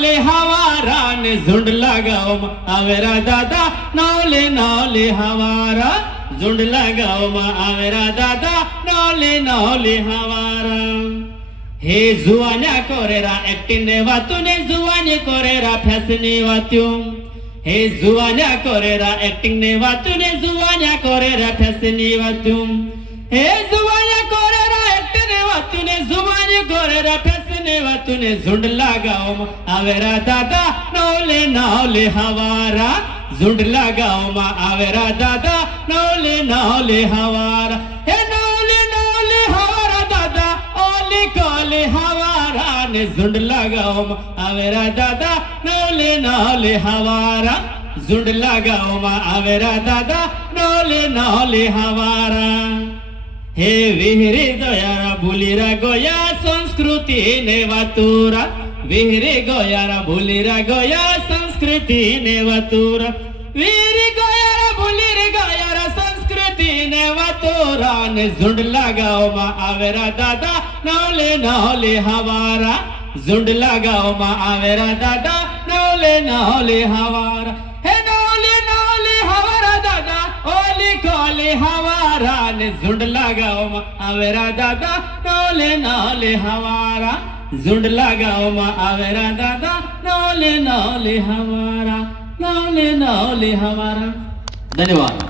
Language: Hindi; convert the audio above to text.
नौले हवारा ने झुंड लगाओ मा आवेरा दादा नौले नौले हवारा झुंड लगाओ मा आवेरा दादा नौले नौले हवारा हे जुवान्या कोरेरा एक्टिने वातुने जुवाने कोरेरा फैसने वात्यूं हे जुवान्या कोरेरा एक्टिंगने वातुने जुवान्या कोरेरा फैसने वात्यूं हे जुवान्या कोरेरा एक्टिने वातुने जुवाने कोरेरा फैसने वातुने झुंड लगाओ मा आवेरा दादा नौले नौले हवारा झुंड लगाओ मा आवेरा दादा नौले नौले हवारा हे नौले नौले हवारा दादा ओले कोले हवारा ने झुंड लगाओ मा आवेरा दादा नौले नौले हवारा झुंड लगाओ मा आवेरा दादा नौले नौले हवारा हे विहिरी गोयारा भुलीरा गोया संस्कृती ने वातुरा विहिरी गोयारा भुलीरा गोया संस्कृती ने वातुरा विहिरी गोयारा भुलीरी गोयारा संस्कृती ने वातुरा ने झुंड लगाओ मा आवेरा दादा नौले नौले हवारा झुंड लगाओ मा आवेरा दादा नौले नौले हवारा हे नौले नौले हवारा दादा ओली कोले हवारा ने झुंड लगाओ मा आवेरा दादा नौले नौले हवारा झुंड लगाओ मा आवेरा दादा नौले नौले हवारा नौले नौले हवारा। धन्यवाद।